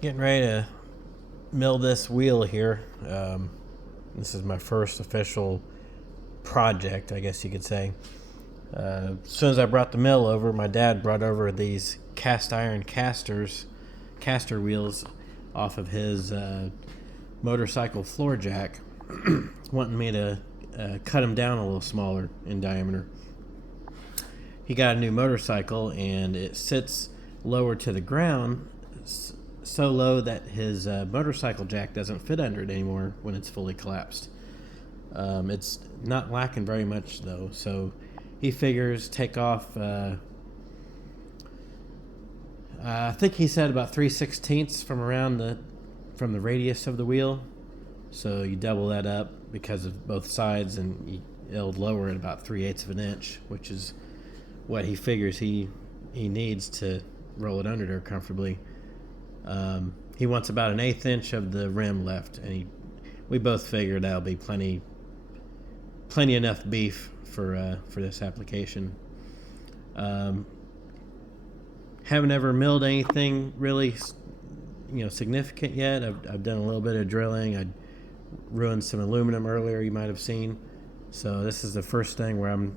Getting ready to mill this wheel here. This is my first official project, I guess you could say. As soon as I brought the mill over, my dad brought over these cast iron caster wheels off of his motorcycle floor jack, wanting me to cut them down a little smaller in diameter. He got a new motorcycle and it sits lower to the ground, so low that his motorcycle jack doesn't fit under it anymore when it's fully collapsed. It's not lacking very much though, so he figures take off, I think he said about 3/16 from the radius of the wheel. So you double that up because of both sides, and it'll lower it about 3/8 of an inch, which is what he figures he needs to roll it under there comfortably. He wants about 1/8 inch of the rim left, and we both figured that'll be plenty enough beef for this application. Haven't ever milled anything really, significant yet. I've done a little bit of drilling. I ruined some aluminum earlier, you might have seen. So this is the first thing where I'm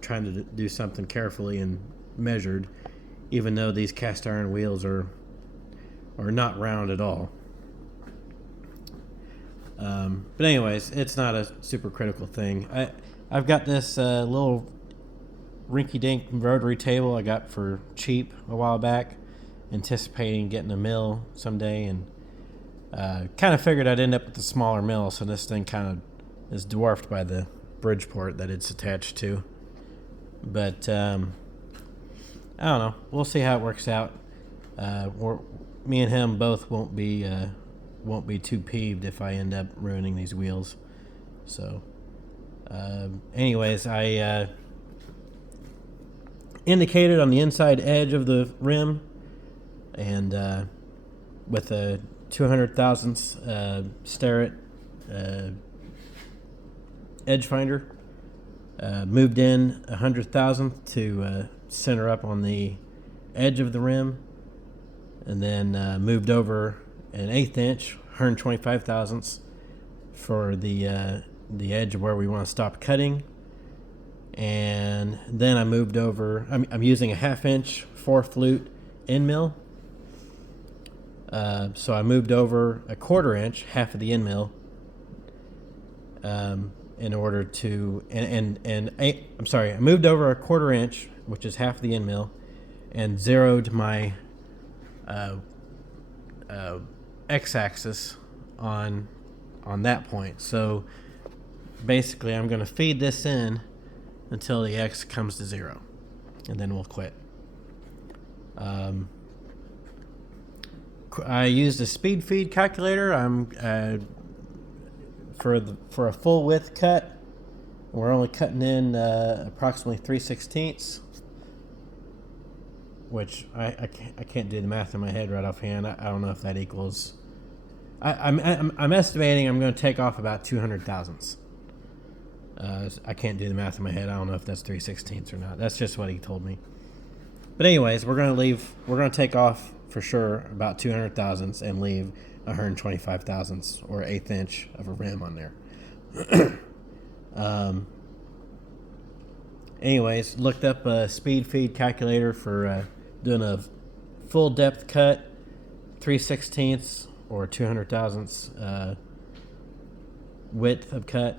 trying to do something carefully and measured, even though these cast iron wheels are not round at all. But anyways, it's not a super critical thing. I've got this little rinky-dink rotary table I got for cheap a while back, anticipating getting a mill someday, and kind of figured I'd end up with a smaller mill, so this thing kind of is dwarfed by the Bridgeport that it's attached to. But I don't know. We'll see how it works out. Me and him both won't be too peeved if I end up ruining these wheels. So, anyways, I indicated on the inside edge of the rim, and with a 200 thousandths Starrett edge finder, moved in 100 thousandth to center up on the edge of the rim, and then moved over 1/8 inch, 125 thousandths for the edge of where we want to stop cutting. And then I moved over, I'm using a 1/2 inch 4-flute end mill. So I moved over 1/4 inch, half of the end mill, in order to, I moved over 1/4 inch, which is half the end mill, and zeroed my x-axis on that point. So basically I'm going to feed this in until the x comes to 0, and then we'll quit. I used a speed feed calculator. For a full width cut, we're only cutting in approximately 3/16, which I can't do the math in my head right offhand. I don't know if that equals. I'm estimating I'm going to take off about 200 thousandths. I can't do the math in my head. I don't know if that's 3/16 or not. That's just what he told me. But anyways, we're going to take off for sure about 200 thousandths and leave 125 thousandths or 1/8 inch of a rim on there. Anyways, looked up a speed feed calculator for doing a full depth cut, 3/16 or 200 thousandths width of cut,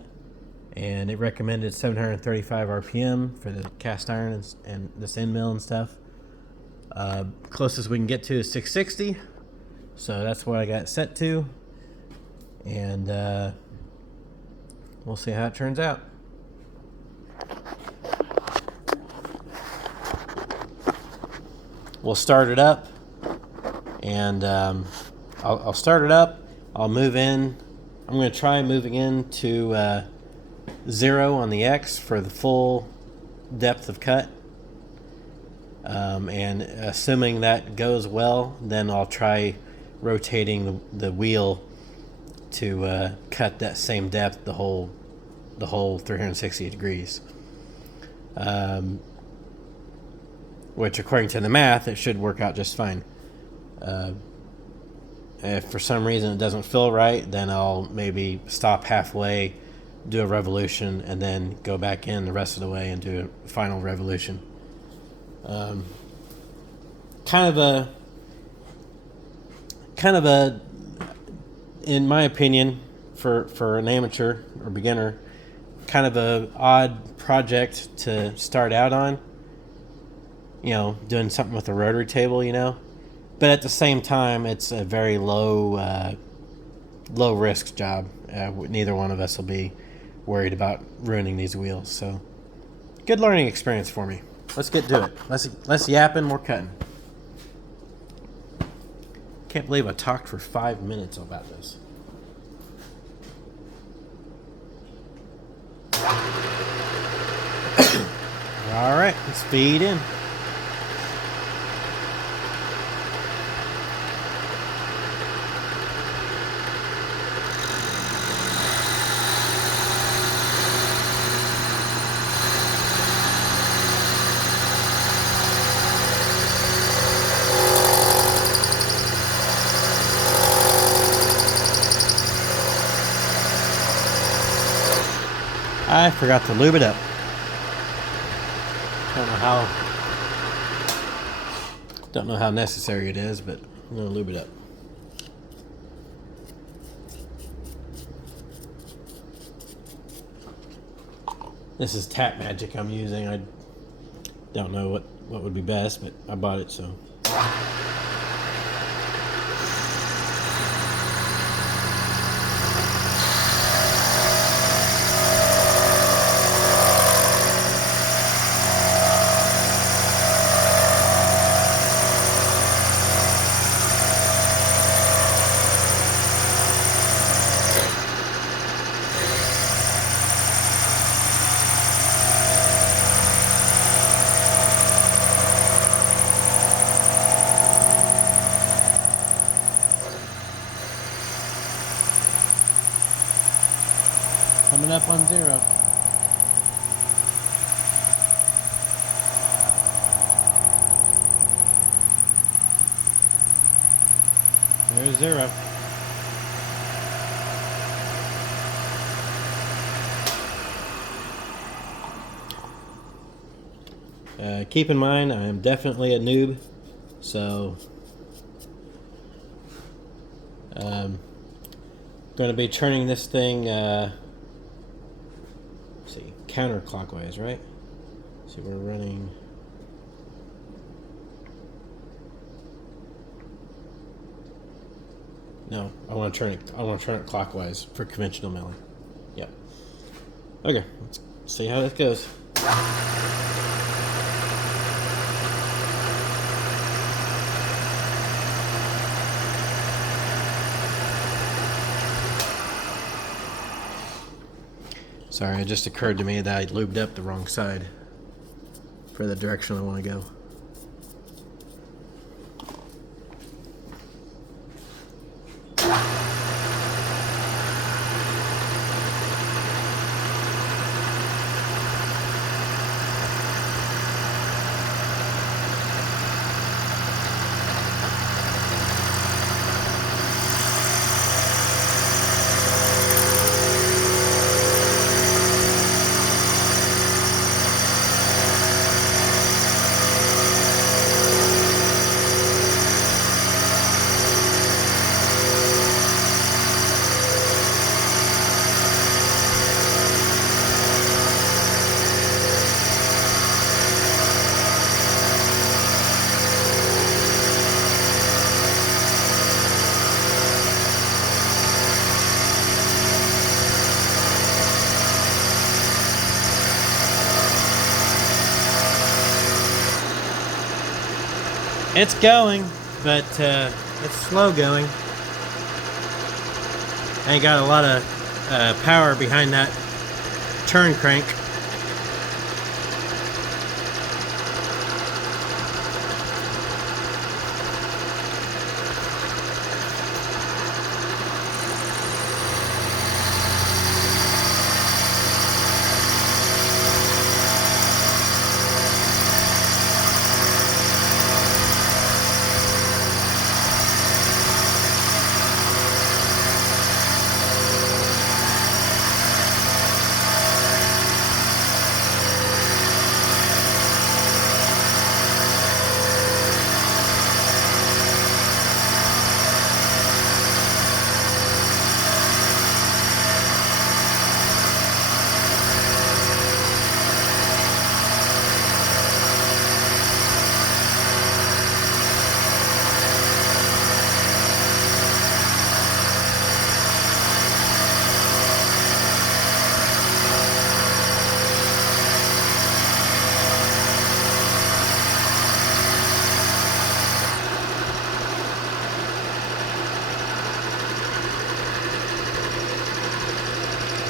and it recommended 735 RPM for the cast iron and this end mill and stuff. Closest we can get to is 660, so that's what I got set to, and we'll see how it turns out. We'll start it up, and I'll start it up. I'll move in. I'm going to try moving into 0 on the X for the full depth of cut. And assuming that goes well, then I'll try rotating the wheel to cut that same depth the whole 360 degrees. Which, according to the math, it should work out just fine. If for some reason it doesn't feel right, then I'll maybe stop halfway, do a revolution, and then go back in the rest of the way and do a final revolution. Kind of a, in my opinion, for an amateur or beginner, kind of a odd project to start out on. Doing something with a rotary table, but at the same time, it's a very low risk job. Neither one of us will be worried about ruining these wheels. So, good learning experience for me. Let's get to it. Less yapping, more cutting. Can't believe I talked for 5 minutes about this. All right, let's feed in. I forgot to lube it up. Don't know how necessary it is, but I'm gonna lube it up. This is Tap Magic I'm using. I don't know what would be best, but I bought it, so. Coming up on 0. There's 0. Keep in mind, I am definitely a noob, so going to be turning this thing. See, counterclockwise, right? See, we're running. No, I want to turn it clockwise for conventional milling. Yep. Okay, let's see how this goes. Sorry, it just occurred to me that I lubed up the wrong side for the direction I want to go. It's going, but it's slow going. Ain't got a lot of power behind that turn crank.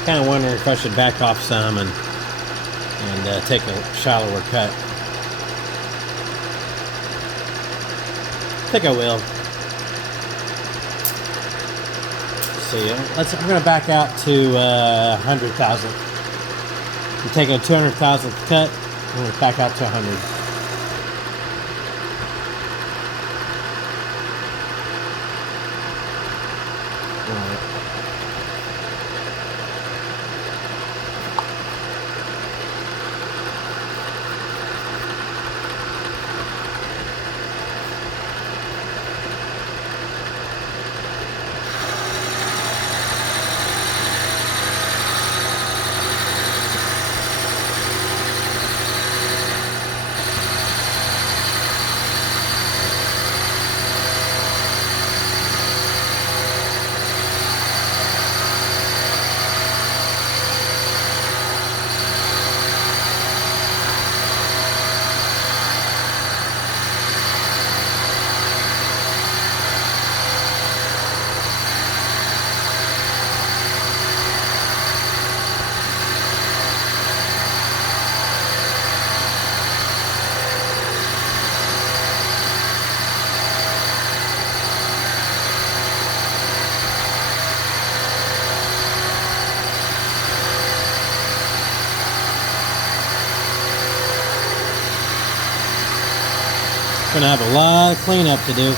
Kind of wondering if I should back off some and take a shallower cut. I think I will. See, we're going to back out to 100,000. I'm taking a 200,000th cut. I'm going to back out to 100. Gonna have a lot of cleanup to do.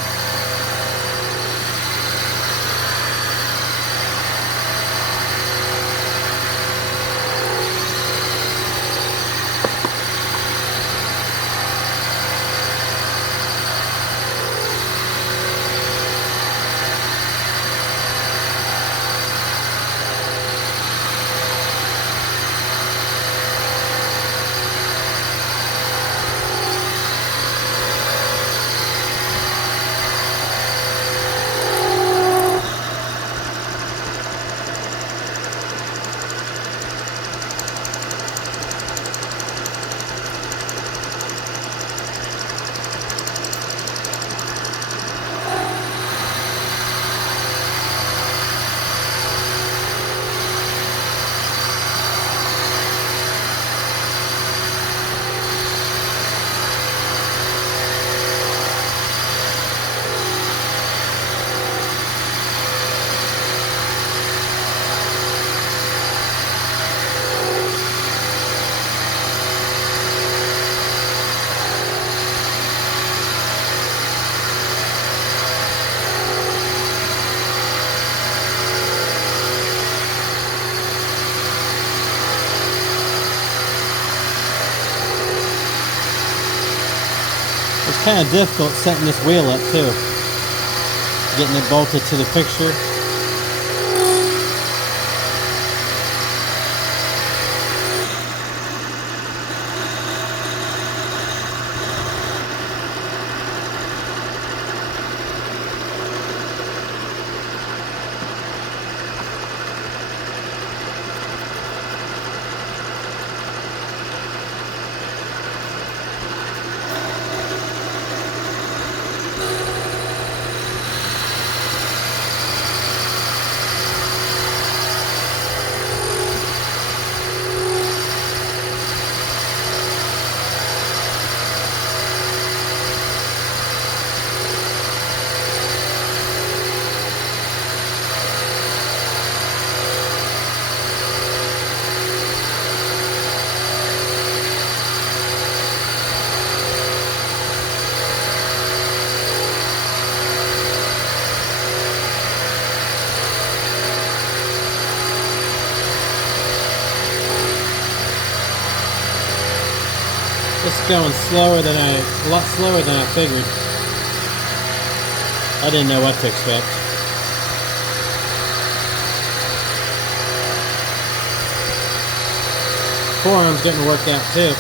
It's kind of difficult setting this wheel up too. Getting it bolted to the fixture. It's going a lot slower than I figured. I didn't know what to expect. Forearm's getting worked out too.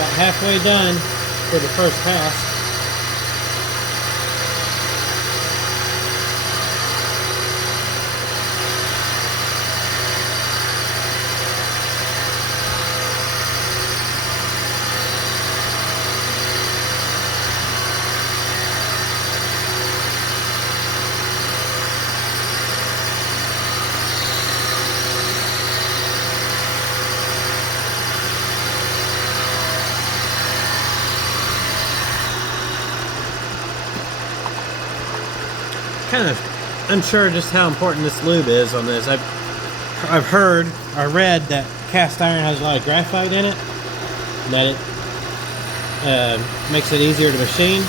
About halfway done for the first pass. Kind of unsure just how important this lube is on this. I've heard, I read that cast iron has a lot of graphite in it, and that it makes it easier to machine.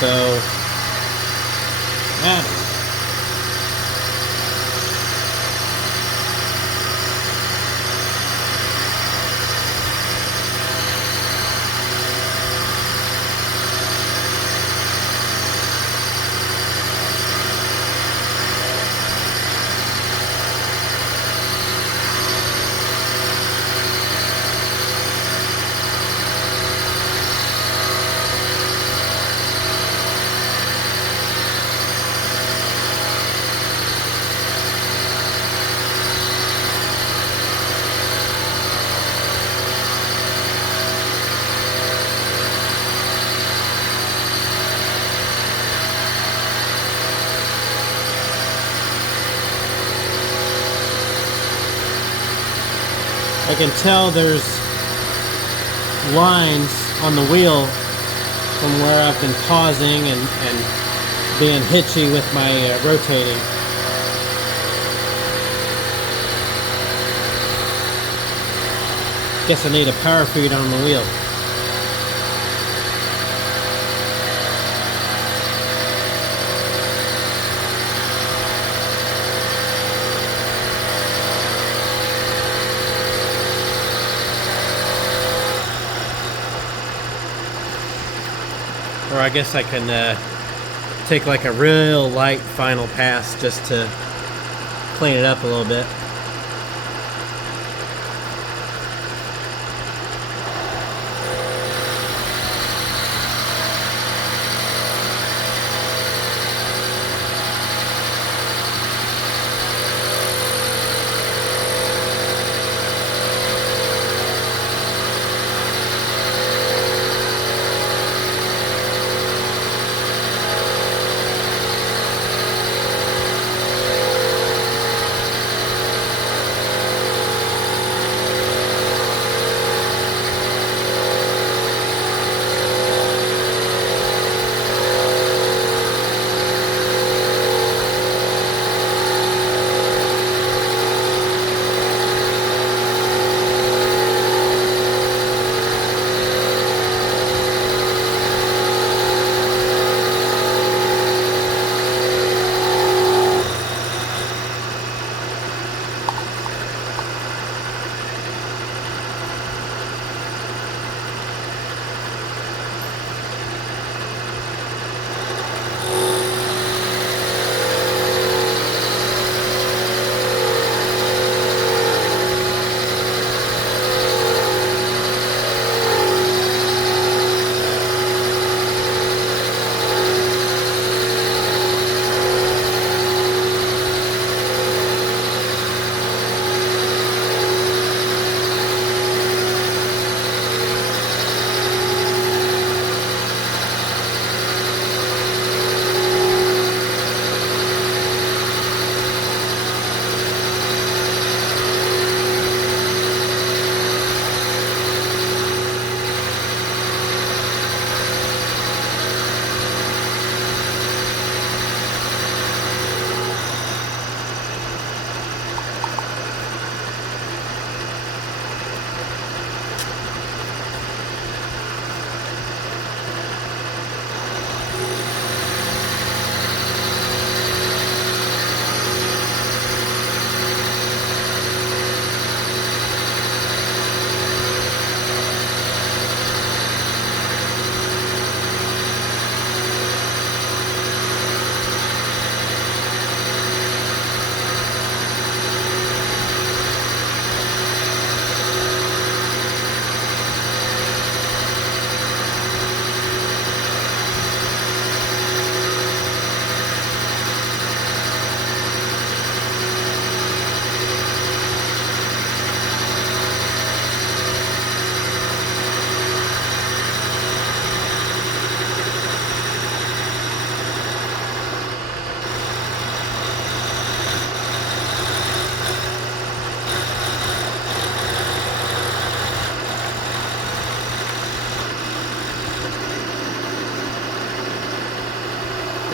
So, I don't know. I can tell there's lines on the wheel from where I've been pausing and being hitchy with my rotating. Guess I need a power feed on the wheel. Or I guess I can take like a real light final pass just to clean it up a little bit.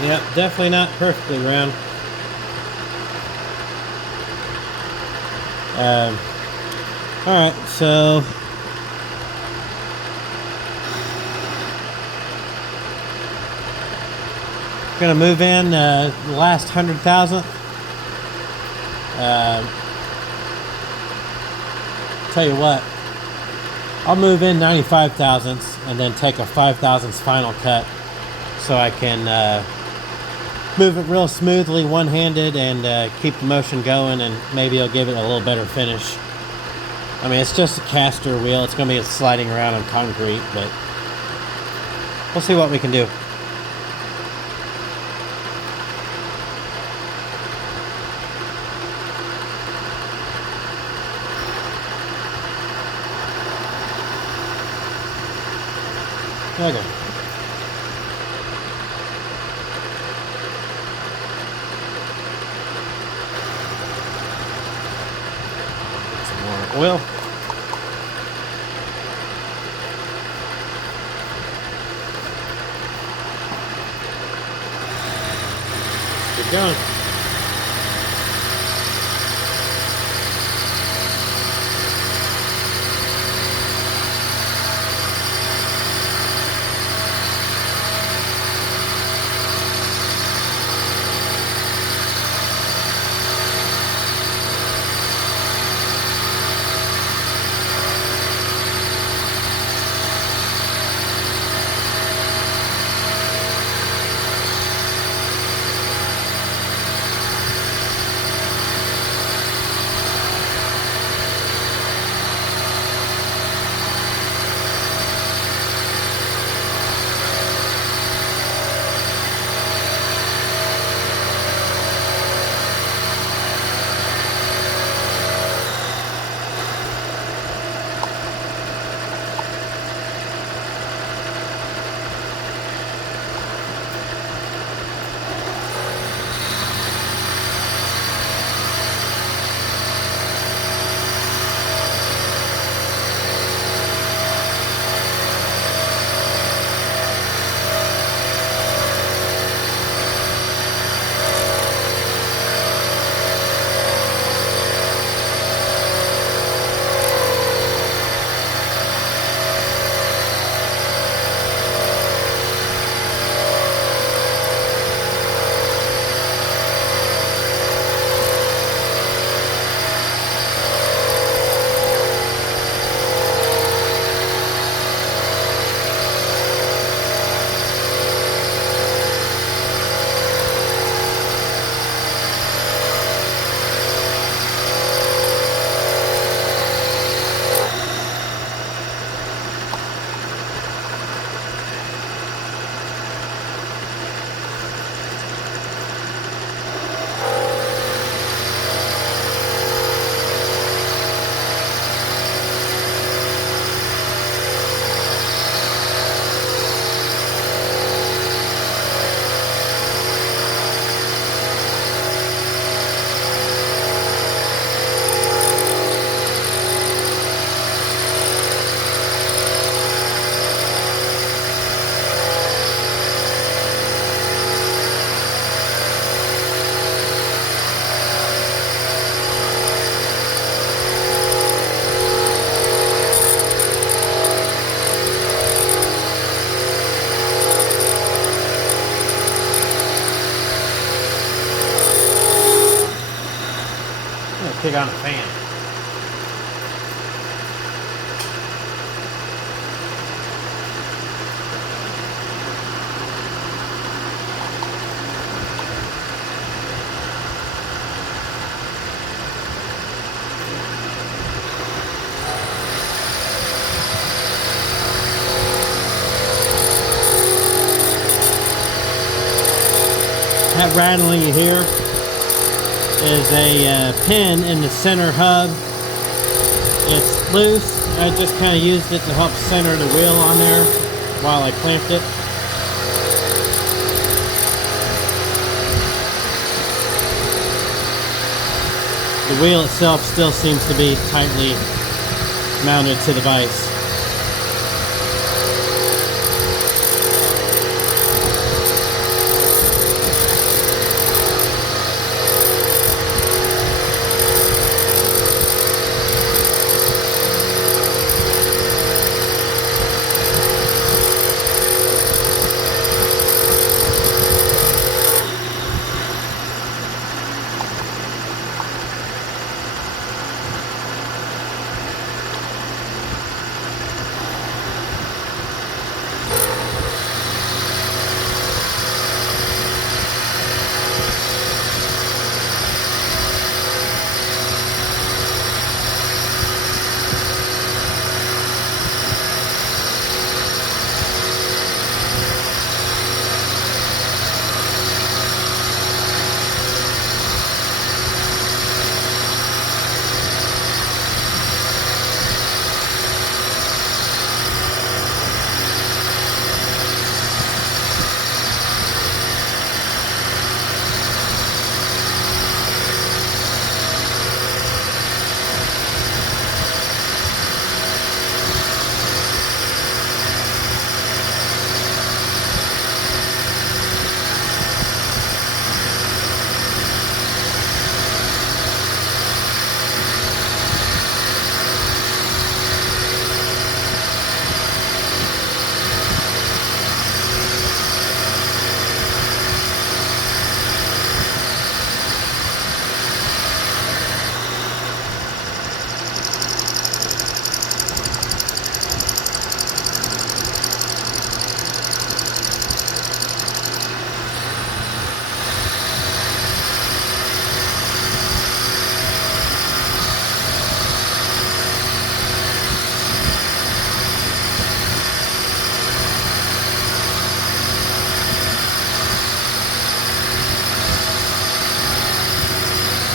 Yeah, definitely not perfectly round. Alright, so gonna move in the last 100,000th. Tell you what, I'll move in 95 thousandths and then take a 5 thousandths final cut so I can move it real smoothly one-handed and keep the motion going, and maybe it'll give it a little better finish. I mean, it's just a caster wheel. It's going to be sliding around on concrete, but we'll see what we can do. Okay. Some more oil. Keep going. Kick on the fan. That rattling you hear is a pin in the center hub. It's loose. I just kind of used it to help center the wheel on there while I clamped it. The wheel itself still seems to be tightly mounted to the vise.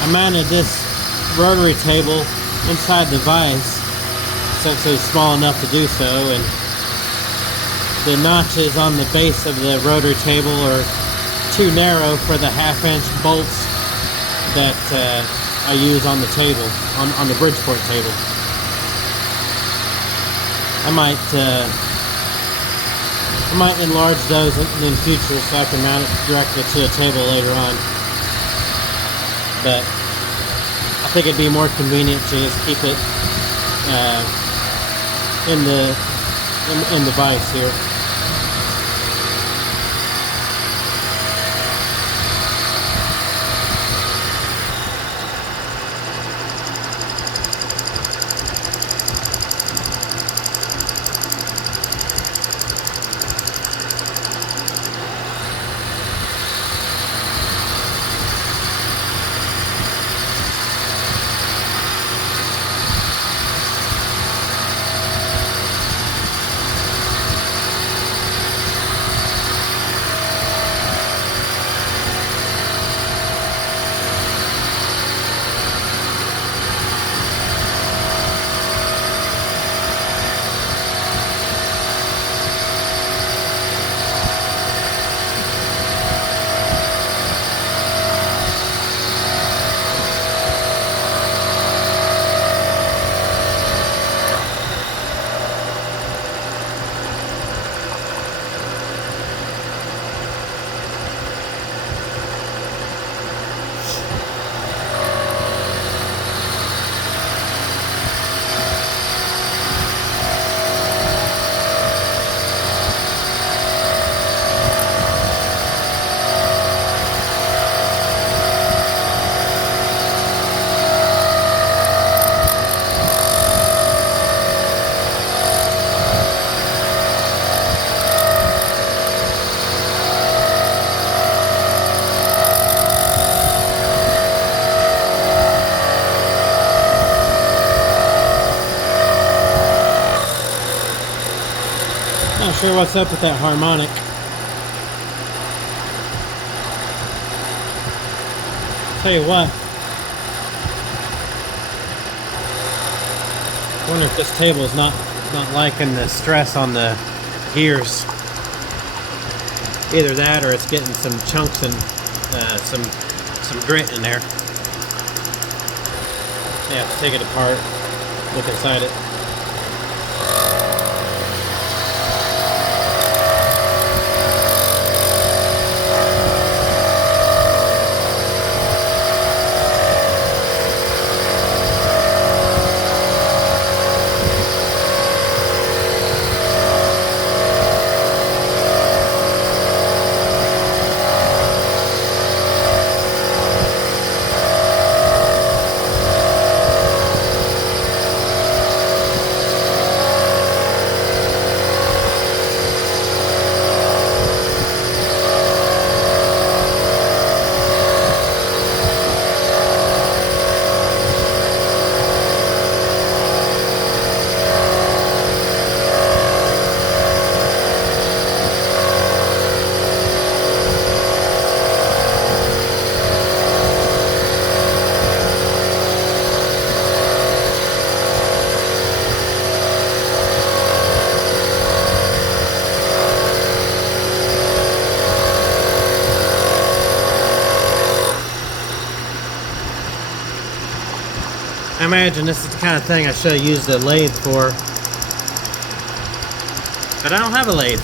I mounted this rotary table inside the vise since it was small enough to do so, and the notches on the base of the rotary table are too narrow for the 1/2-inch bolts that I use on the table, on the Bridgeport table. I might enlarge those in the future so I can mount it directly to the table later on. But I think it'd be more convenient to just keep it in the vise here. Not sure what's up with that harmonic. Tell you what, I wonder if this table is not liking the stress on the gears. Either that, or it's getting some chunks and some grit in there. You have to take it apart, look inside it. I imagine this is the kind of thing I should have used a lathe for, but I don't have a lathe.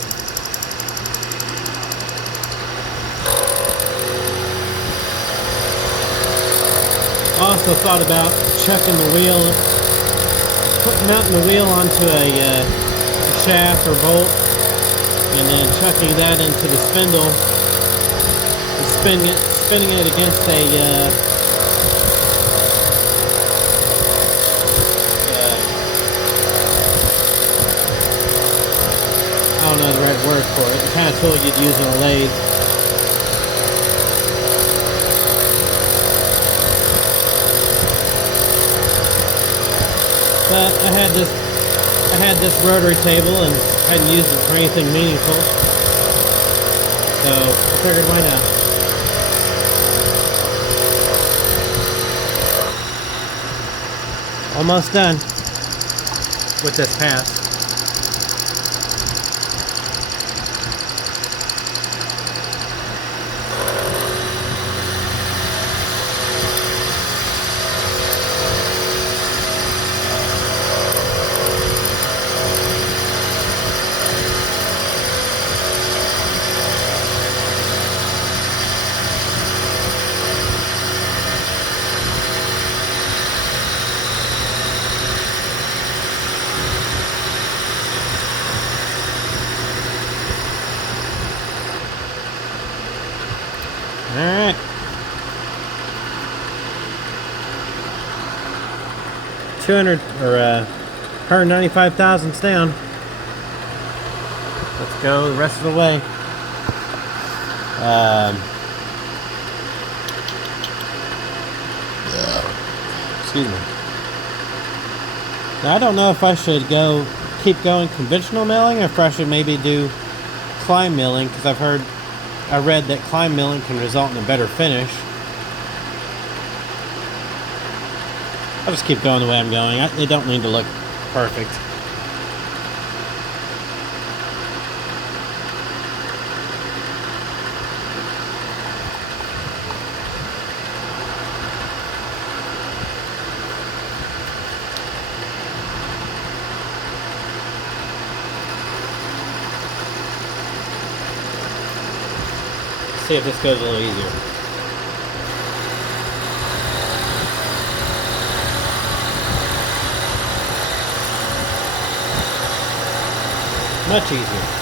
Also thought about chucking the wheel, mounting the wheel onto a shaft or bolt, and then chucking that into the spindle, and spinning it against a I don't know the right word for it. The kind of tool you'd use in a lathe. But I had this rotary table and hadn't used it for anything meaningful, so I figured why not. almost done with this pass. All right. 195 thousandths down. Let's go the rest of the way. Excuse me. Now I don't know if I should keep going conventional milling, or if I should maybe do climb milling, because I read that climb milling can result in a better finish. I'll just keep going the way I'm going. It don't need to look perfect. See if this goes a little easier. Much easier.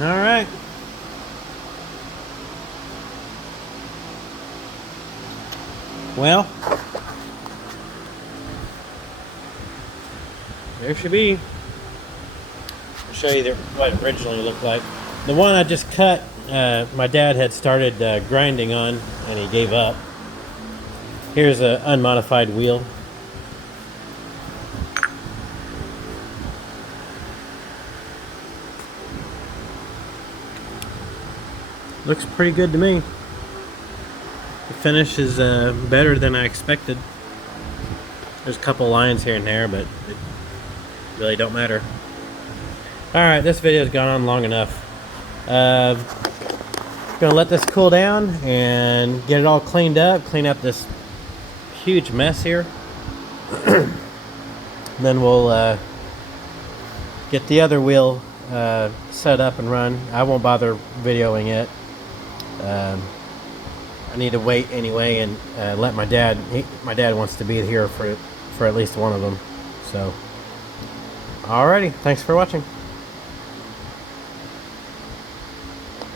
All right. Well, there should be. I'll show you what it originally looked like. The one I just cut, my dad had started grinding on, and he gave up. Here's an unmodified wheel. Looks pretty good to me. The finish is better than I expected. There's a couple lines here and there, but it really don't matter. Alright, this video's gone on long enough. Gonna let this cool down and get it all cleaned up, clean up this huge mess here. Then we'll get the other wheel set up and run. I won't bother videoing it. I need to wait anyway and let my dad. My dad wants to be here for at least one of them. So, alrighty. Thanks for watching.